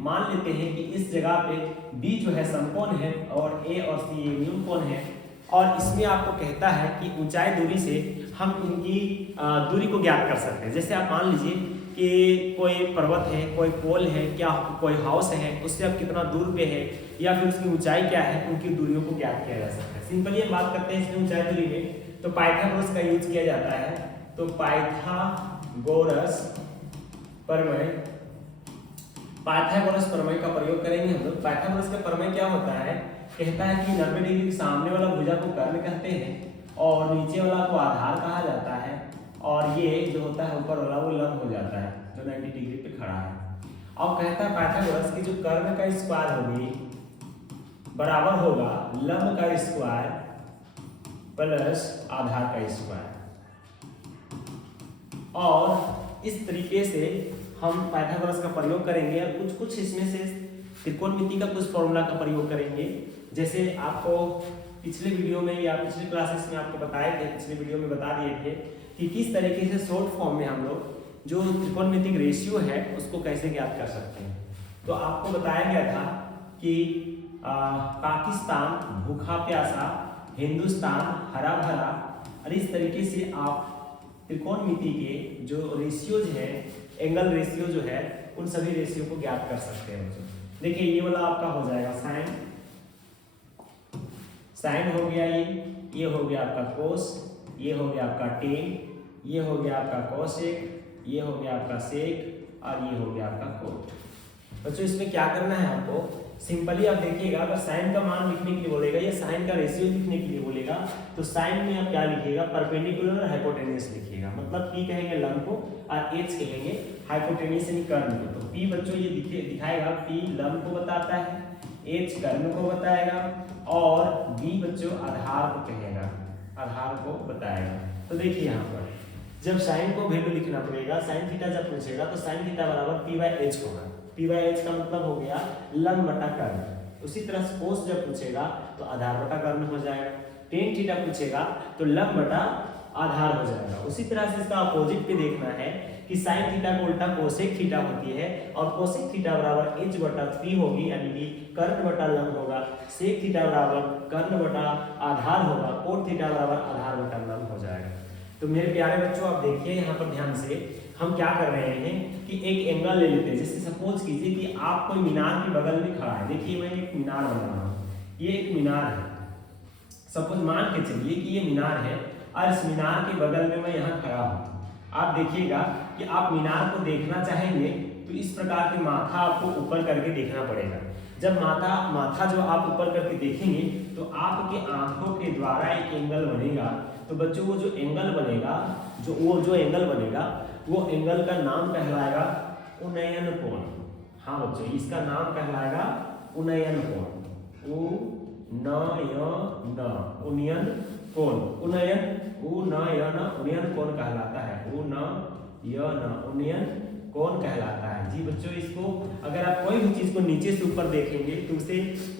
मान लेते हैं कि इस जगह पे बी जो है समकोण है और ए और सी ये न्यून कोण है, और इसमें आपको कहता है कि ऊंचाई दूरी से हम इनकी दूरी को ज्ञात कर सकते हैं। जैसे आप मान लीजिए कि कोई पर्वत है, कोई पोल है, क्या कोई हाउस है, उससे आप कितना दूर पे है या फिर उसकी ऊंचाई क्या है, उनकी दूरियों को ज्ञात किया जा सकता है। सिंपली हम बात करते हैं इसमें ऊंचाई दूरी में, तो पाइथागोरस का यूज किया जाता है। तो पाइथागोरस प्रमेय का प्रयोग करेंगे हम लोग। पाइथागोरस का प्रमेय क्या होता है, कहता है कि 90 डिग्री के सामने वाला भुजा को कर्ण कहते हैं और नीचे वाला को आधार कहा जाता है, और ये जो होता है ऊपर वाला वो लंब हो जाता है जो 90 डिग्री पे खड़ा है। और कहता है पाइथागोरस की जो कर्ण का स्क्वायर होगी बराबर होगा लंब का स्क्वायर प्लस आधार का स्क्वायर। और इस तरीके से हम पाइथागोरस का प्रयोग करेंगे और कुछ इसमें से त्रिकोणमिति का कुछ फॉर्मूला का प्रयोग करेंगे। जैसे आपको पिछले वीडियो में या पिछले क्लासेस में आपको बताए थे, पिछले वीडियो में बता दिए थे कि किस तरीके से शॉर्ट फॉर्म में हम लोग जो त्रिकोणमितिक रेशियो है उसको कैसे ज्ञात कर सकते हैं। तो आपको बताया गया था कि पाकिस्तान भूखा प्यासा, हिंदुस्तान हरा भरा, और इस तरीके से आप त्रिकोणमिति के जो रेशियोज है, एंगल रेशियो जो है, उन सभी रेशियो को ज्ञात कर सकते हैं। देखिए ये वाला आपका हो जाएगा साइन हो गया, ये हो गया आपका कोस, ये हो गया आपका टेन, ये हो गया आपका कोसेक, ये हो गया आपका सेक, और ये हो गया आपका कोट। बच्चों इसमें क्या करना है आपको, सिंपली आप देखिएगा, अगर साइन का मान लिखने के लिए बोलेगा या साइन का रेशियो लिखने के लिए बोलेगा तो साइन में आप क्या लिखिएगा, परपेंडिकुलर और हाइपोटेन्यूस लिखिएगा। मतलब पी कहेंगे लंब को और एच कहेंगे हाइपोटेन्यूस यानी कर्ण को। तो पी बच्चों ये दिखाएगा, पी लंब को बताता है, एच कर्ण को बताएगा, और बी बच्चों आधार को कहेगा, आधार को बताएगा। तो देखिए यहाँ पर जब साइन को वैल्यू लिखना पड़ेगा, साइन थीटा जब पूछेगा तो साइन थीटा बराबर पी बाई एच होगा। पी बाई एच का मतलब हो गया लंब बटा कर्ण। उसी तरह से कोस जब पूछेगा तो आधार बटा कर्ण हो जाएगा। टेन थीटा पूछेगा तो लंब बटा आधार हो जाएगा। उसी तरह से इसका अपोजिट पे देखना है कि साइन थीटा को उल्टा कोसेक थीटा होती है, और कोसेक थीटा बराबर एच बटा 3 होगी, यानी कि कर्ण बटा लंब होगा। सेक थीटा बराबर कर्ण बटा आधार होगा, कोट थीटा बराबर आधार बटा लंब हो जाएगा। तो मेरे प्यारे बच्चों आप देखिए यहाँ पर ध्यान से, हम क्या कर रहे हैं कि एक एंगल ले लेते हैं। जैसे सपोज कीजिए कि आप कोई मीनार के बगल में खड़ा है। देखिए मैं एक मीनार बना रहा हूँ, ये एक मीनार है। सपोज मान के चलिए कि ये मीनार है और इस मीनार के बगल में मैं यहाँ खड़ा हूँ। आप देखिएगा कि आप मीनार को देखना चाहेंगे तो इस प्रकार के माथा आपको ऊपर करके देखना पड़ेगा। जब माथा जो आप ऊपर करके देखेंगे तो आपके आंखों के द्वारा एक एंगल बनेगा। तो बच्चों वो जो एंगल बनेगा, वो एंगल का नाम कहलाएगा उन्नयन कोण। हाँ बच्चों, इसका नाम कहलाएगा उन्नयन कोण। उन्नयन कोण, उन्नयन कोण कहलाता है। उन्नयन कोण कहलाता है जी बच्चों। इसको अगर आप कोई भी चीज को नीचे से ऊपर देखेंगे तो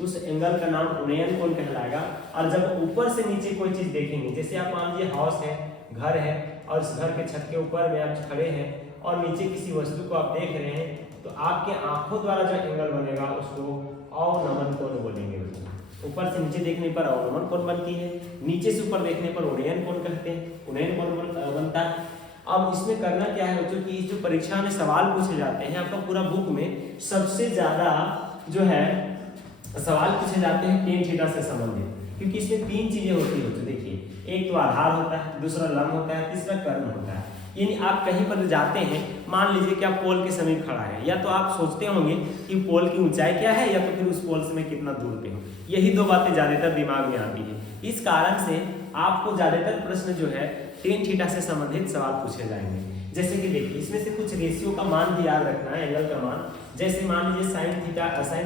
उस एंगल का नाम उन्नयन कोण कहलाएगा। और जब ऊपर से नीचे कोई चीज देखेंगे, जैसे आप मान लीजिए हाउस है, घर है, और इस घर के छत के ऊपर में आप खड़े हैं और नीचे किसी वस्तु को आप देख रहे हैं, तो आपके आंखों द्वारा जो एंगल बनेगा उसको अवनमन कोण बोलेंगे बच्चों। ऊपर से नीचे देखने पर अवनमन कोण बनती है, नीचे से ऊपर देखने पर उन्नयन कोण कहते हैं, उन्नयन कोण बनता है। अब इसमें करना क्या है बच्चों कि जो परीक्षा में सवाल पूछे जाते हैं, आपका पूरा बुक में सबसे ज्यादा जो है सवाल पूछे जाते हैं टेन थीटा से संबंधित, क्योंकि इसमें 3 चीजें होती है। तो देखिए, एक तो आधार होता है, दूसरा लंब होता है, तीसरा कर्ण होता है। यानी आप कहीं पर जाते हैं, मान लीजिए कि आप पोल के समीप खड़ा है, या तो आप सोचते होंगे कि पोल की ऊंचाई क्या है, या तो फिर उस पोल से मैं कितना दूर पे हूँ। यही 2 बातें ज्यादातर दिमाग में आती है। इस कारण से आपको ज्यादातर प्रश्न जो है टेन थीटा से संबंधित सवाल पूछे जाएंगे। जैसे कि देखिए, इसमें से कुछ रेशियो का मान भी याद रखना है, एंगल का मान। जैसे मान लीजिए साइन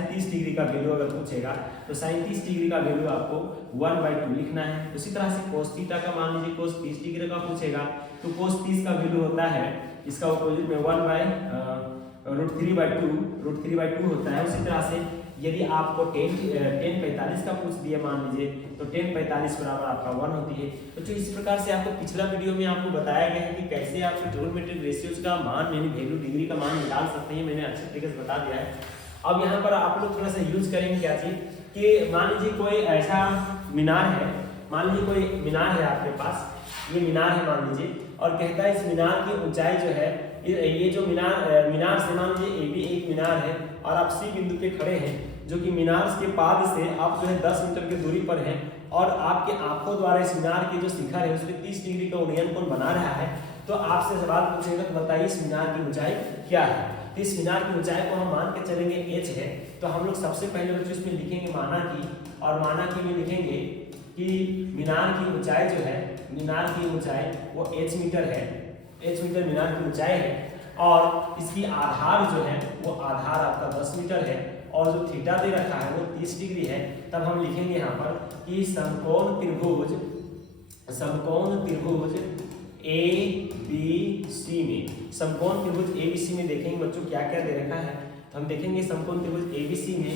30 डिग्री का वैल्यू अगर पूछेगा तो साइन 30 डिग्री का वैल्यू आपको 1/2 लिखना है। उसी तरह से कोस थीटा का मान लीजिए कोस 30 डिग्री का पूछेगा तो कोस 30 का वैल्यू होता है, इसका अपोजिट में 1/√3/2 होता है। उसी तरह से यदि आपको tan 45 का पूछ दिया मान लीजिए, तो tan 45 बराबर आपका 1 होती है। तो जो इस प्रकार से आपको पिछला वीडियो में आपको बताया गया है कि कैसे आप ट्रिग्नोमेट्रिक रेशियोज का मान यानी वैल्यू डिग्री का मान निकाल सकते हैं, मैंने अच्छे तरीके से बता दिया है। अब यहाँ पर आप लोग थोड़ा सा यूज करेंगे क्या चीज कि मान लीजिए कोई ऐसा मीनार है, मान लीजिए कोई मीनार है आपके पास, ये मीनार है मान लीजिए, और कहता है इस मीनार की ऊंचाई जो है, ये जो मीनार से मान लीजिए ये भी एक मीनार है और आप सी बिंदु पे खड़े हैं, जो कि मीनार के पाद से आप जो है 10 मीटर की दूरी पर हैं और आपके आंखों द्वारा इस मीनार की जो शिखर है उसमें 30 डिग्री का उन्नयन कोण बना रहा है। तो आपसे सवाल पूछेगा तो बताइए इस मीनार की ऊंचाई क्या है। तो इस मीनार की ऊंचाई को हम मान के चलेंगे h है। तो हम लोग सबसे पहले बच्चों इसमें लिखेंगे माना की, और माना की में लिखेंगे कि मीनार की ऊंचाई जो है, मीनार की ऊंचाई वो h मीटर है, h मीटर मीनार की ऊंचाई है, और इसकी आधार जो है वो आधार आपका 10 मीटर है, और जो थीटा दे रखा है वो 30 डिग्री है। तब हम लिखेंगे यहाँ पर कि समकोण त्रिभुज ABC में, समकोण त्रिभुज ABC में देखेंगे बच्चों क्या क्या दे रखा है। तो हम देखेंगे समकोण त्रिभुज ABC में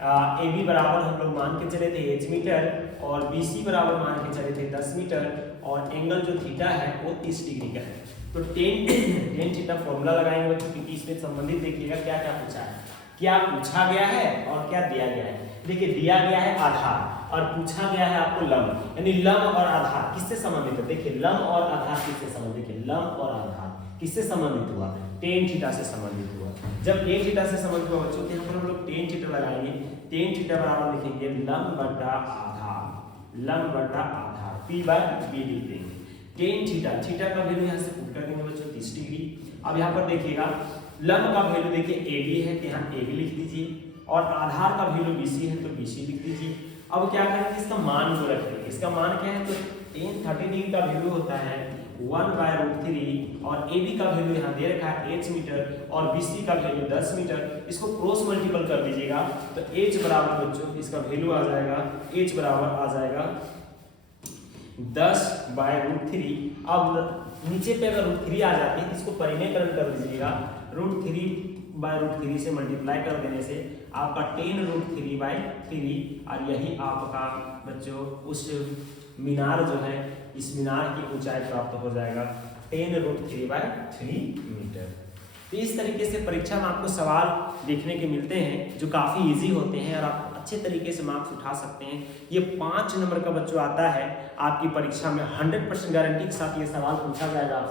AB बराबर हम लोग मान के चले थे h मीटर, और BC बराबर मान के चले थे 10 मीटर, और एंगल जो थीटा है वो 30 डिग्री का है। तो टेन थीटा फॉर्मूला लगाएंगे बच्चों, क्योंकि इसमें संबंधित देखिएगा क्या क्या पूछा है, क्या पूछा गया है और क्या दिया गया है। देखिए दिया गया है आधार और पूछा गया है आपको लंब, यानी लंब और आधार किससे संबंधित है। देखिए लंब और आधार किससे संबंधित है, लंब और आधार किससे संबंधित हुआ, टेन थीटा से संबंधित हुआ। जब टेन थीटा से संबंधित हुआ बच्चों, यहाँ पर हम लोग टेन थीटा लगाएंगे, टेन थीटा बराबर लिखेंगे लंब बटा आधार, लंब बटा आधार, P/B लिख देंगे। टेन थीटा का वैल्यू यहाँ से पुट कर देंगे बच्चों 30 डिग्री। अब यहाँ पर देखिएगा लंब का वैल्यू देखिए AB है, यहाँ AB लिख दीजिए, और आधार का वैल्यू BC है तो BC लिख दीजिए। अब क्या करेंगे, इसका मान को रखेंगे। इसका मान क्या है, तो tan 30 डिग्री का वैल्यू होता है 1/√3, और AB का वैल्यू यहाँ दे रखा है h मीटर, और BC का वैल्यू 10 मीटर। इसको क्रॉस मल्टीपल कर दीजिएगा तो h बराबर बच्चों इसका वैल्यू आ जाएगा, h बराबर आ जाएगा 10/√3। अब नीचे पे अगर √3 आ जाती है इसको परिमेयकरण कर दीजिएगा, √3/√3 से मल्टीप्लाई कर देने से आपका 10√3/3, और यही आपका बच्चों उस मीनार जो है, इस मीनार की ऊंचाई प्राप्त हो जाएगा 10√3/3 मीटर। तो इस तरीके से परीक्षा में आपको सवाल देखने के मिलते हैं जो काफ़ी इजी होते हैं और आप अच्छे तरीके से मार्क्स उठा सकते हैं। ये 5 नंबर का बच्चों आता है आपकी परीक्षा में, 100% गारंटी के साथ ये सवाल पूछा जाएगा आपसे।